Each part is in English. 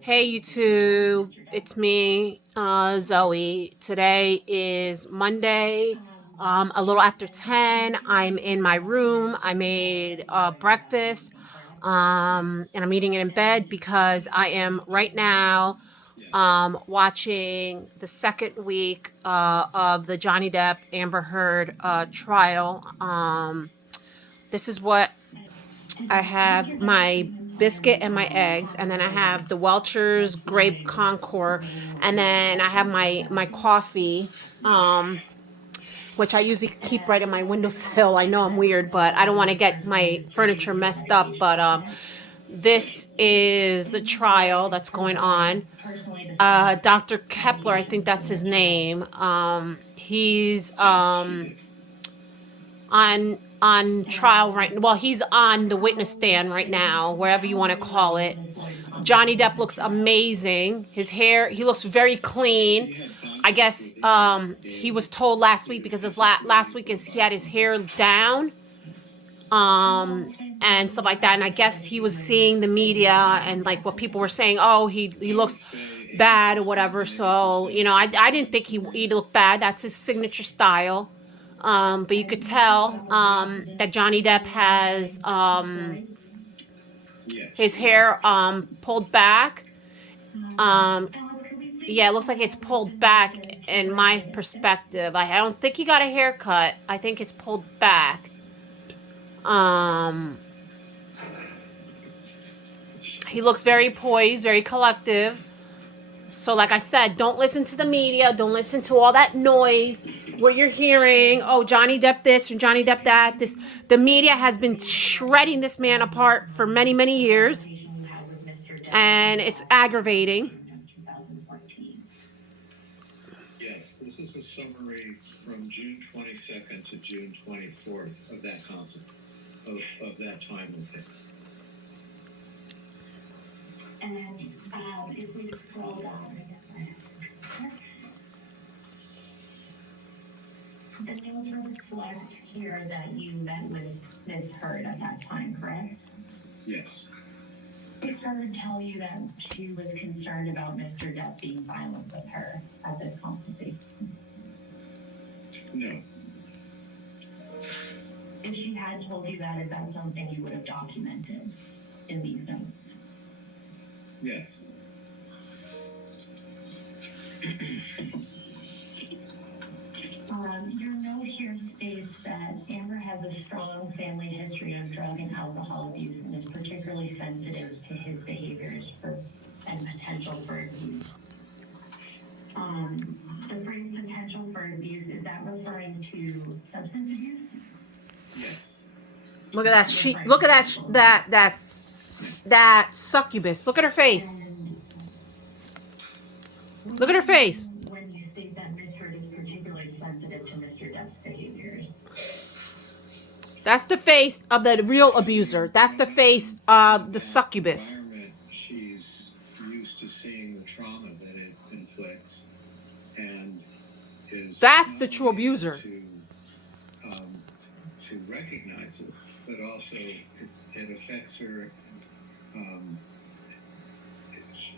Hey YouTube, it's me, Zoe. Today is Monday, a little after 10. I'm in my room. I made breakfast, and I'm eating it in bed because I am right now watching the second week of the Johnny Depp Amber Heard trial. This is what I have: my biscuit and my eggs, and then I have the Welch's grape Concord, and then I have my coffee, which I usually keep right in my windowsill. I know I'm weird, but I don't want to get my furniture messed up. But this is the trial that's going on. Dr. Kepler, I think that's his name. He's on trial right, well, he's on the witness stand right now, wherever you want to call it. Johnny Depp looks amazing. His hair, he looks very clean. I guess he was told last week, because his last week is he had his hair down and stuff like that, and I guess he was seeing the media and like what people were saying. Oh, he looks bad or whatever. So I didn't think he looked bad. That's his signature style. But you could tell that Johnny Depp has his hair pulled back. Um, yeah, it looks like it's pulled back in my perspective. I don't think he got a haircut. I think it's pulled back. Um, he looks very poised, very collective. So like I said, don't listen to the media. Don't listen to all that noise where you're hearing, oh, Johnny Depp this or Johnny Depp that. The media has been shredding this man apart for many, many years, and it's aggravating. Yes, this is a summary from June 22nd to June 24th of that concept, of that time with him. And if we scroll down, I guess the notes reflect here that you met with Ms. Heard at that time, correct? Yes. Ms. Heard tell you that she was concerned about Mr. Depp being violent with her at this conversation? No. If she had told you that, is that something you would have documented in these notes? Yes. Your note here states that Amber has a strong family history of drug and alcohol abuse and is particularly sensitive to his behaviors and potential for abuse. The phrase potential for abuse, is that referring to substance abuse? Yes. Look at that. Look at that succubus. Look at her face. Look at her face. When you state that Ms. Heard is particularly sensitive to Mr. Depp's behaviors. That's the face of the real abuser. That's the face of the succubus. She's used to seeing the trauma that it inflicts, and is that's the true abuser. To recognize it, but also it affects her.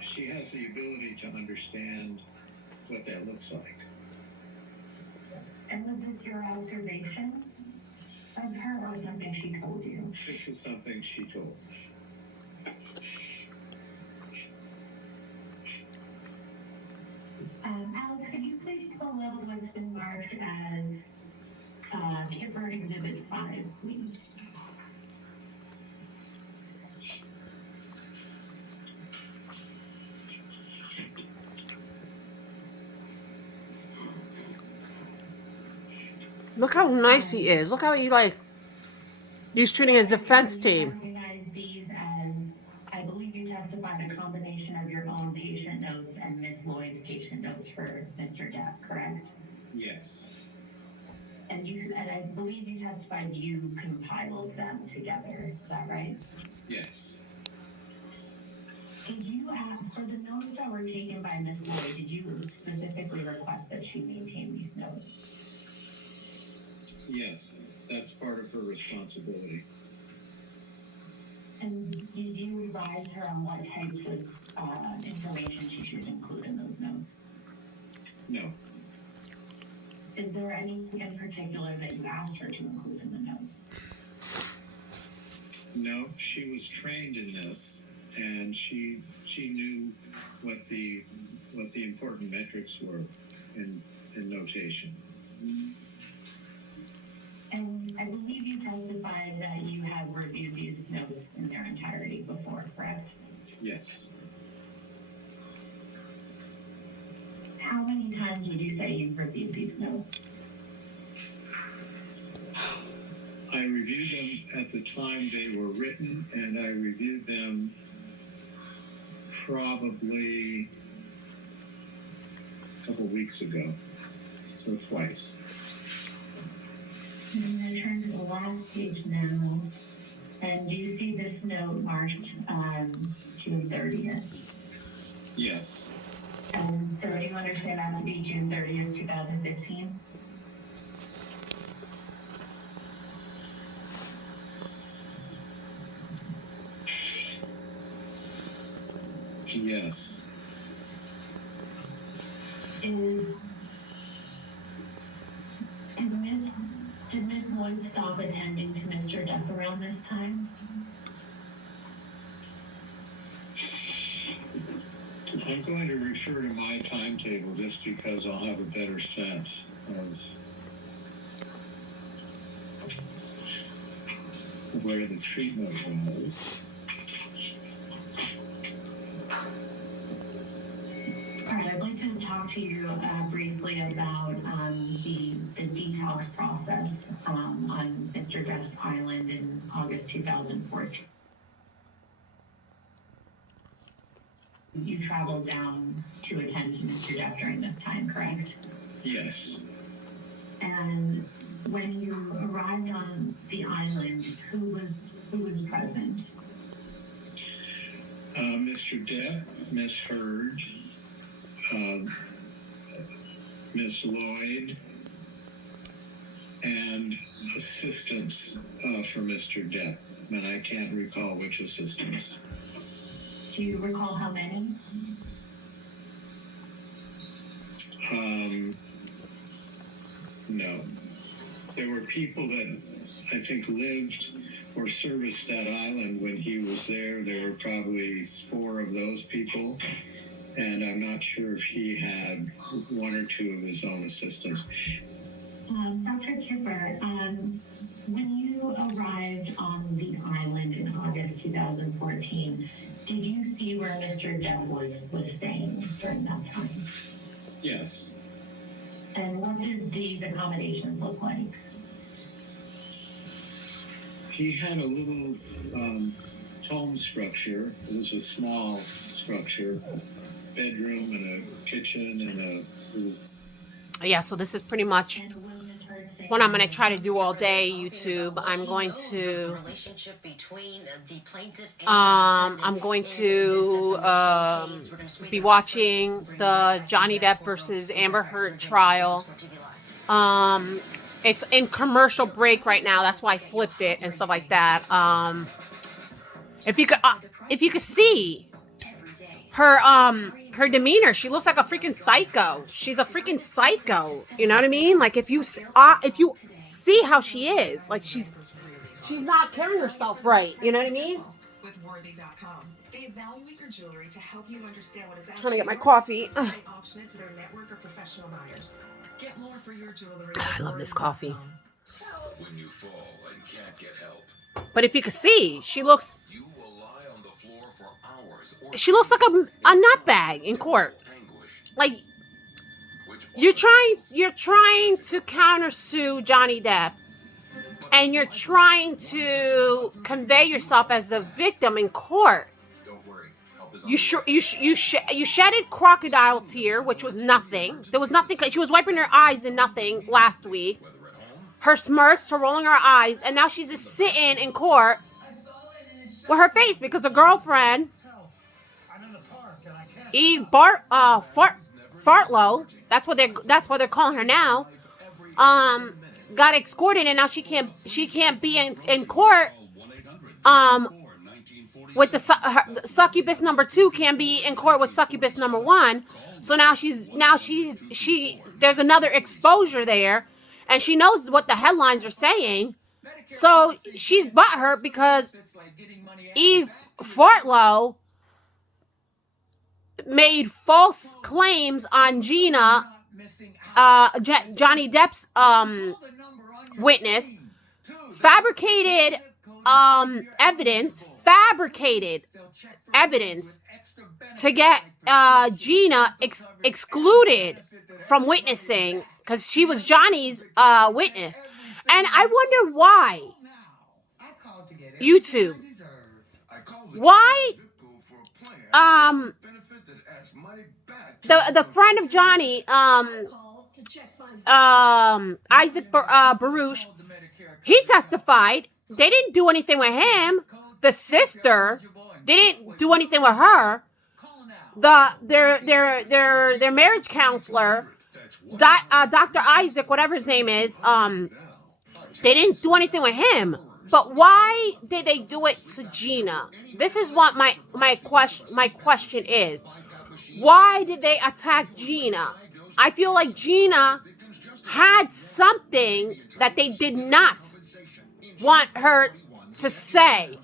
She has the ability to understand what that looks like. And was this your observation of her, or something she told you? This is something she told me. Alex, could you please pull up what's been marked as Kipper Exhibit 5, please? Look how nice he is. Look how he's treating his defense team. Recognize these as, I believe you testified, a combination of your own patient notes and Miss Lloyd's patient notes for Mr. Depp, correct? Yes. And I believe you testified you compiled them together. Is that right? Yes. Did you for the notes that were taken by Miss Lloyd, did you specifically request that she maintain these notes? Yes, that's part of her responsibility. And did you advise her on what types of information she should include in those notes? No. Is there anything in particular that you asked her to include in the notes? No, she was trained in this, and she knew what the important metrics were in notation. And I believe you testified that you have reviewed these notes in their entirety before, correct? Yes. How many times would you say you've reviewed these notes? I reviewed them at the time they were written, and I reviewed them probably a couple weeks ago, so twice. I'm going to turn to the last page now. And do you see this note marked June 30th? Yes. And so do you understand that to be June 30th, 2015? Yes. Did Miss Lloyd stop attending to Mr. Depp around this time? I'm going to refer to my timetable just because I'll have a better sense of where the treatment was. All right, I'd like to talk to you briefly about the detox process on Mr. Depp's Island in August 2014. You traveled down to attend to Mr. Depp during this time, correct? Yes. And when you arrived on the island, who was present? Mr. Depp, Miss Heard, Miss Lloyd, and assistants for Mr. Depp, and I can't recall which assistants. Do you recall how many? No. There were people that I think lived or serviced that island when he was there. There were probably 4 of those people, and I'm not sure if he had 1 or 2 of his own assistants. Dr. Kipper, when you arrived on the island in August 2014, did you see where Mr. Depp was staying during that time? Yes. And what did these accommodations look like? He had a little home structure. It was a small structure, bedroom and a kitchen and a little. Yeah, so this is pretty much what I'm going to try to do all day, YouTube. I'm going to be watching the Johnny Depp versus Amber Heard trial. It's in commercial break right now. That's why I flipped it and stuff like that. If you could see her demeanor, she looks like a freaking psycho. She's a freaking psycho. You know what I mean? Like if you see how she is, like she's not carrying herself right. You know what I mean? With worthy.com. They evaluate your jewelry to help you understand what it's Trying to get my worth. coffee. They auction it to their network of professional buyers. Get more for your jewelry. I love this coffee. When you fall and can't get help. But if you could see, she looks. You will lie on the floor for hours. She looks like a nutbag in court. Like you're trying to countersue Johnny Depp, and you're trying to convey yourself as a victim in court. Don't worry. You shedded crocodile tear, which was nothing. There was nothing. She was wiping her eyes and nothing last week. Her smirks, her rolling her eyes, and now she's just sitting in court with her face because her girlfriend, Eve Fartlow, that's what they're calling her now, got escorted, and now she can't be in court with the succubus number 2 can be in court with succubus number 1. So now there's another exposure there, and she knows what the headlines are saying. So she's butthurt because Eve Fortlow made false claims on Gina, Johnny Depp's witness, fabricated evidence to get Gina excluded from witnessing because she was Johnny's witness. And I wonder why. YouTube. Why the friend of Johnny, Isaac Baruch, he testified. They didn't do anything with him. The sister didn't do anything with her. Their marriage counselor, Dr. Isaac, whatever his name is, they didn't do anything with him. But why did they do it to Gina? This is what my question is. Why did they attack Gina? I feel like Gina had something that they did not want her to say.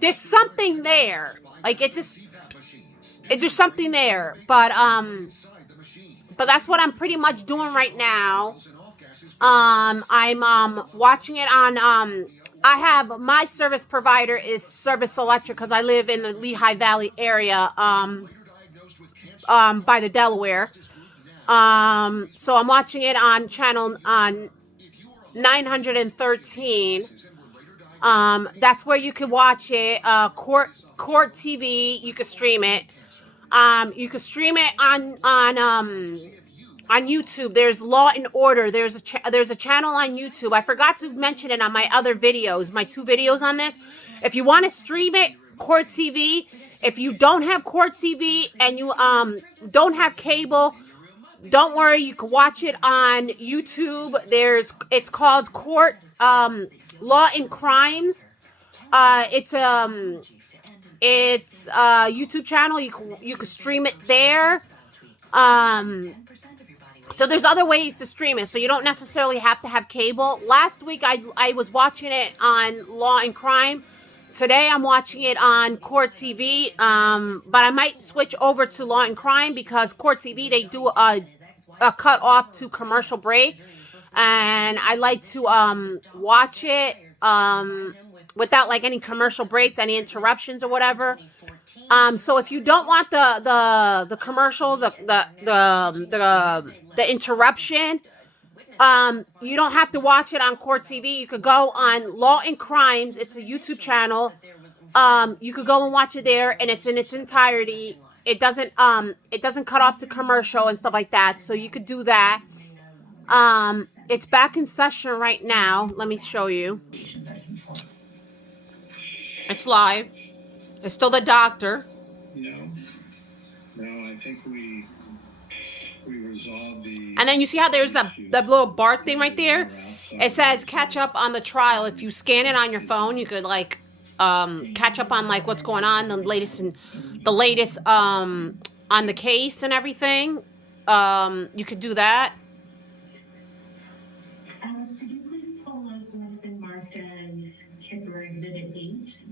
There's something there. Like there's something there. But that's what I'm pretty much doing right now. I'm watching it on I have my service provider is Service Electric because I live in the Lehigh Valley area by the Delaware. So I'm watching it on channel 913. That's where you can watch it. Court TV, you can stream it. You can stream it on YouTube. There's Law and Order. There's a channel on YouTube. I forgot to mention it on my other videos, my 2 videos on this. If you want to stream it, Court TV. If you don't have Court TV and you don't have cable, don't worry. You can watch it on YouTube. It's called Court Law and Crimes. It's a YouTube channel. You can stream it there. So there's other ways to stream it, so you don't necessarily have to have cable. Last week I was watching it on Law and Crime. Today I'm watching it on Court TV, but I might switch over to Law and Crime because Court TV, they do a cut off to commercial break, and I like to watch it without like any commercial breaks, any interruptions or whatever. So if you don't want the commercial, the interruption, you don't have to watch it on Court TV. You could go on Law and Crimes. It's a YouTube channel. You could go and watch it there, and it's in its entirety. It doesn't cut off the commercial and stuff like that. So you could do that. It's back in session right now. Let me show you. It's live. It's still the doctor. No, I think we resolved the... And then you see how there's that little bar thing right there? It says catch up on the trial. If you scan it on your phone, you could like catch up on like what's going on, the latest on the case and everything. You could do that. Alice, could you please pull up what's been marked as Kipper Exhibit 8?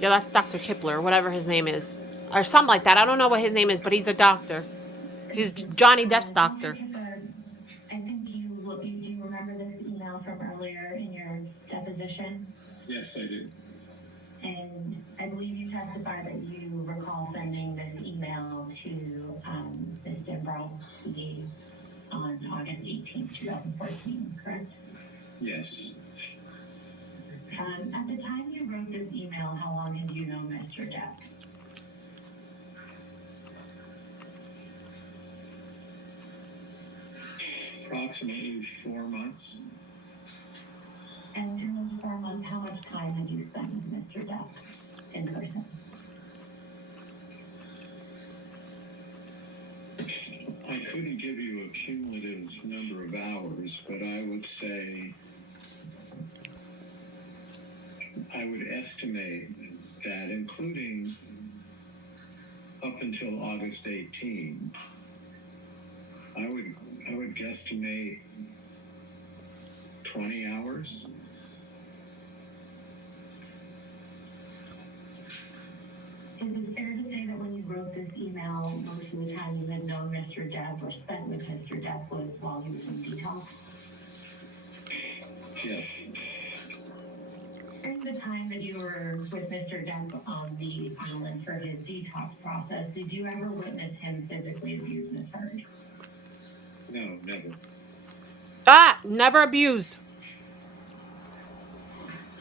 Yeah, that's Dr. Kipler, whatever his name is. Or something like that. I don't know what his name is, but he's a doctor. He's Johnny Depp's doctor. I think do you remember this email from earlier in your deposition? Yes, I do. And I believe you testified that you recall sending this email to Ms. Dombrowski on August 18, 2014, correct? Yes. At the time you wrote this email, how long had you known Mr. Depp? Approximately 4 months. And in those 4 months, how much time had you spent with Mr. Depp in person? I couldn't give you a cumulative number of hours, but I would say, I would estimate that, including up until August 18, I would guesstimate 20 hours. Is it fair to say that when you wrote this email, most of the time you had known Mr. Depp or spent with Mr. Depp was while he was in detox? Yes. During the time that you were with Mr. Depp on the island for his detox process, did you ever witness him physically abuse Miss Heard? No, never. Never abused.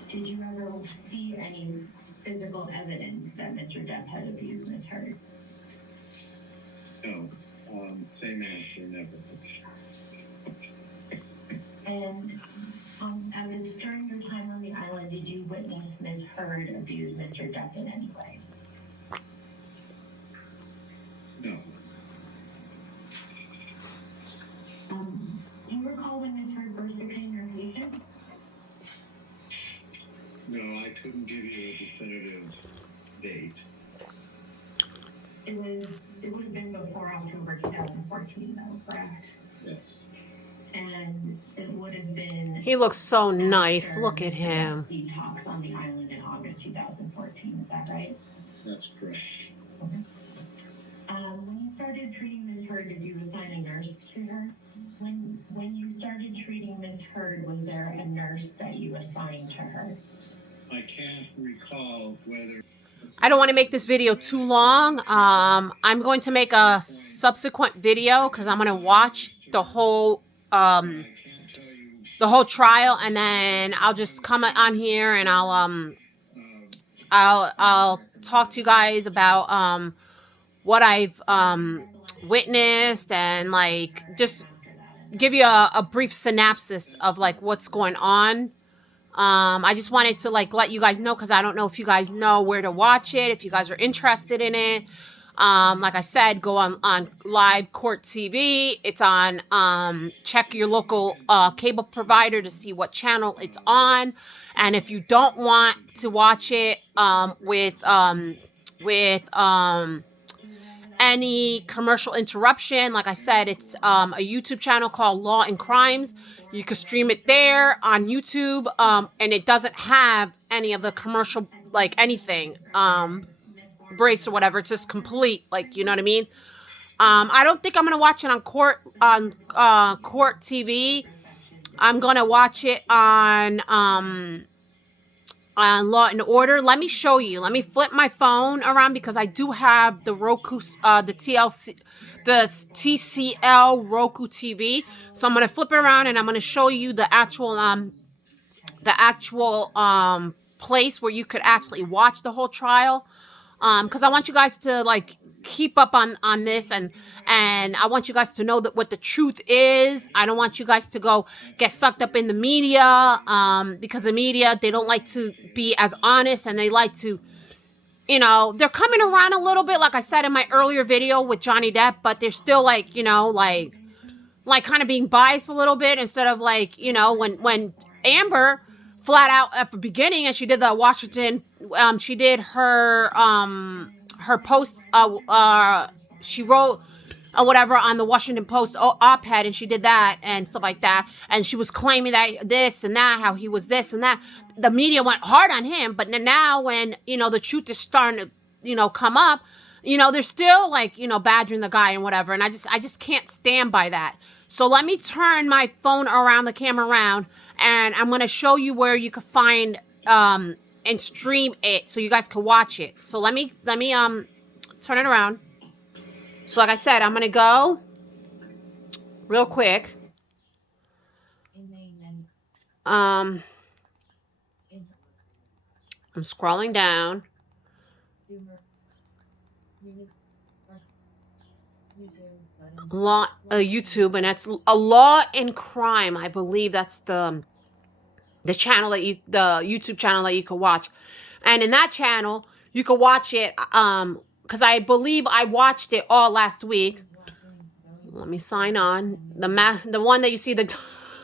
Did you ever see any physical evidence that Mr. Depp had abused Miss Heard? No. Same answer, never. And during your time on the island, did you witness Miss Heard abuse Mr. Depp in any way? No. Do you recall when Miss Heard first became your patient? No, I couldn't give you a definitive date. It would have been before October 2014, though, correct? Yes. And it would have been. He looks so nice. Look at him. Detox on the island in August 2014. Is that right? That's correct. Okay. When you started treating Miss Heard, did you assign a nurse to her? When you started treating Miss Heard, was there a nurse that you assigned to her? I can't recall whether. I don't want to make this video too long. I'm going to make a subsequent video because I'm going to watch the whole trial, and then I'll just comment on here and I'll talk to you guys about what I've witnessed, and like just give you a brief synopsis of like what's going on. I just wanted to like let you guys know, because I don't know if you guys know where to watch it, if you guys are interested in it. Like I said, go on Live Court TV. It's on, check your local cable provider to see what channel it's on. And if you don't want to watch it with any commercial interruption, like I said, it's a YouTube channel called Law and Crimes. You can stream it there on YouTube, and it doesn't have any of the commercial, like anything, breaks or whatever. It's just complete, like, you know what I mean? I don't think I'm gonna watch it on Court TV. I'm gonna watch it on Law and Order. Let me show you. Let me flip my phone around, because I do have the Roku, the TCL Roku TV. So I'm gonna flip it around, and I'm gonna show you the actual place where you could actually watch the whole trial. Because I want you guys to like keep up on this, and I want you guys to know that what the truth is. I don't want you guys to go get sucked up in the media, because the media, they don't like to be as honest, and they like to, you know, they're coming around a little bit, like I said in my earlier video with Johnny Depp, but they're still like, you know, like kind of being biased a little bit, instead of like, you know, when Amber flat out at the beginning, and she did the Washington, she did her post, she wrote whatever on the Washington Post op-ed, and she did that and stuff like that, and she was claiming that this and that, how he was this and that. The media went hard on him, but now when, you know, the truth is starting to, you know, come up, you know, they're still like, you know, badgering the guy and whatever, and I just can't stand by that. So let me turn my phone around, the camera around, and I'm going to show you where you can find and stream it so you guys can watch it. So let me turn it around. So like I said, I'm going to go real quick. I'm scrolling down. YouTube, and that's a Law and Crime. I believe that's the channel that the YouTube channel that you can watch. And in that channel, you can watch it, because I believe I watched it all last week. Let me sign on. The one that you see the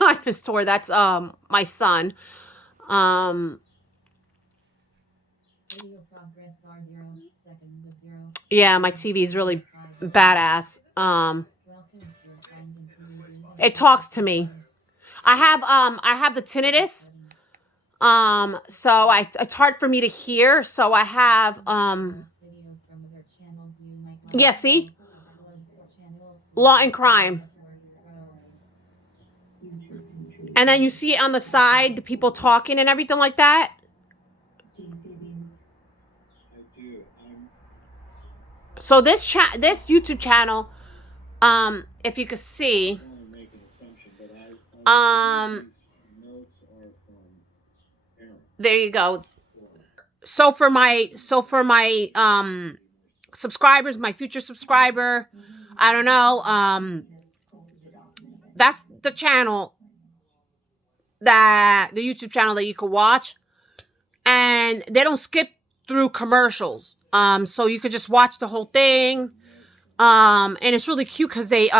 dinosaur, that's my son. Yeah, my TV is really badass. It talks to me. I have the tinnitus. So it's hard for me to hear. So I have yeah, see? Law and crime. And then you see it on the side, the people talking and everything like that. Do you see these? I do. So this YouTube channel, if you could see, I don't want to make an assumption, but I these notes are from Aaron. there you go. So for my subscribers, my future subscriber, I don't know, that's the channel, that the YouTube channel that you could watch, and they don't skip through commercials. So you could just watch the whole thing. And it's really cute because they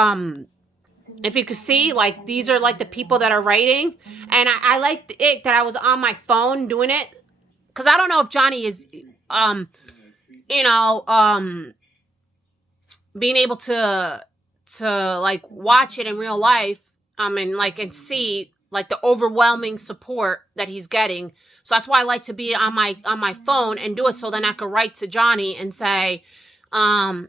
if you could see, like, these are like the people that are writing, and I liked it that I was on my phone doing it, because I don't know if Johnny is you know being able to like watch it in real life, and like and see like the overwhelming support that he's getting. So that's why I like to be on my phone and do it, so then I could write to Johnny and say, and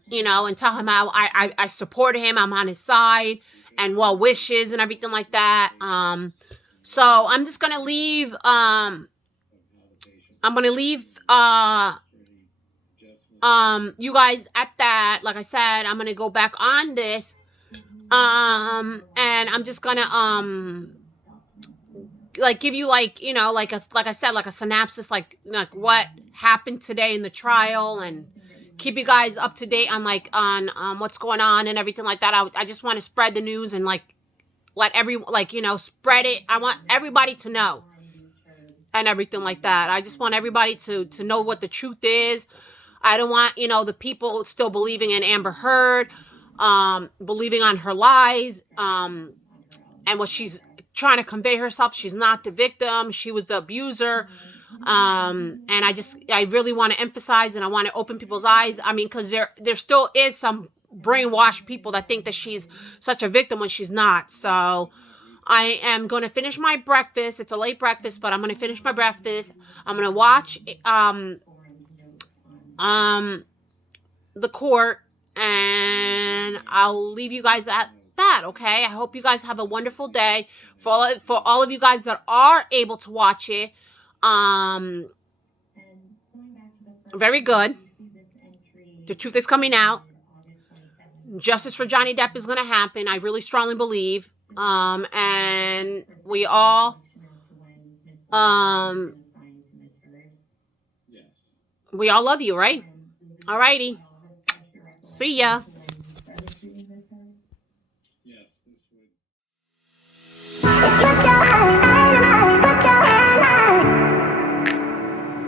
tell him how I support him, I'm on his side, and well wishes and everything like that. So I'm just gonna leave. I'm gonna leave. You guys at that. Like I said, I'm gonna go back on this. And I'm just gonna like give you, like, like I said, like a synopsis, like what happened today in the trial, and keep you guys up to date on what's going on and everything like that. I just want to spread the news and like let spread it. I want everybody to know and everything like that. I just want everybody to know what the truth is. I don't want, the people still believing in Amber Heard, believing on her lies, and what she's trying to convey herself. She's not the victim. She was the abuser. And I really want to emphasize, and I want to open people's eyes. I mean, because there still is some brainwashed people that think that she's such a victim when she's not. So I am going to finish my breakfast. It's a late breakfast, but I'm going to finish my breakfast. I'm going to watch the court, and I'll leave you guys at that. Okay, I hope you guys have a wonderful day. For all of you guys that are able to watch it, very good. The truth is coming out. Justice for Johnny Depp is going to happen. I really strongly believe. And we all love you, right? Alrighty. See ya. Yes, this would.